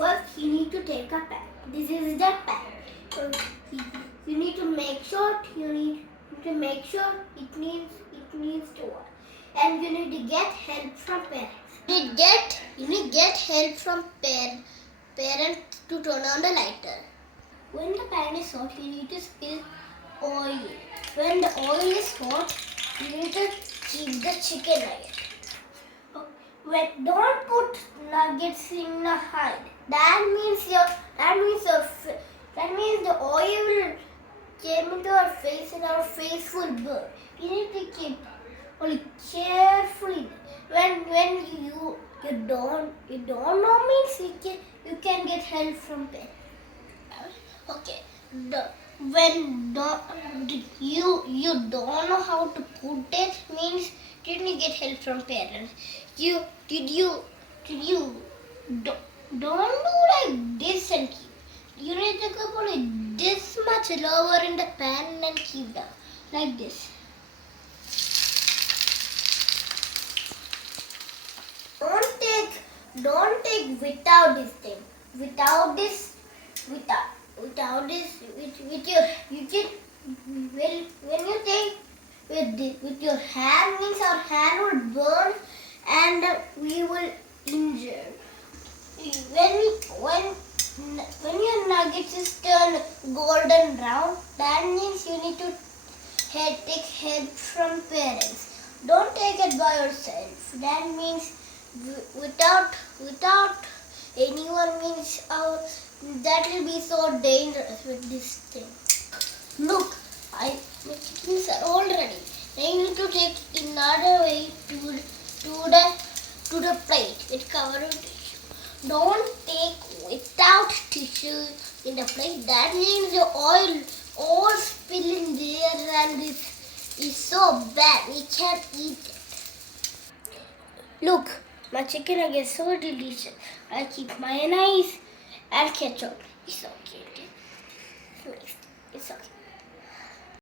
first you need to take a pan. This is the pan. So you need to make sure it needs to work, and you need to get help from parents. You need to get help from parents to turn on the lighter. When the pan is hot, you need to spill oil. When the oil is hot, you need to keep the chicken nugget. Don't put nuggets in a hide. That means the oil will came into our face and our face will burn. You need to keep only carefully. When you don't know means you can get help from parents. Okay. You don't know how to put it means you didn't get help from parents. Don't do like this and keep. You need to go only this much lower in the pan and keep down like this. Don't take without this thing. Without this, with your you can when you take with your hand means our hand will burn and we will injure. When your nuggets is turned golden brown, that means you need to take help from parents. Don't take it by yourself. That means without anyone means that will be so dangerous with this thing. Look, my chickens are all ready. I need to take another way to the plate with covered with tissue. Don't take without tissue in the plate. That means the oil all spill in there and it is so bad. We can't eat it. Look, my chicken nuggets so delicious. I keep mayonnaise and ketchup. It's okay. It's okay.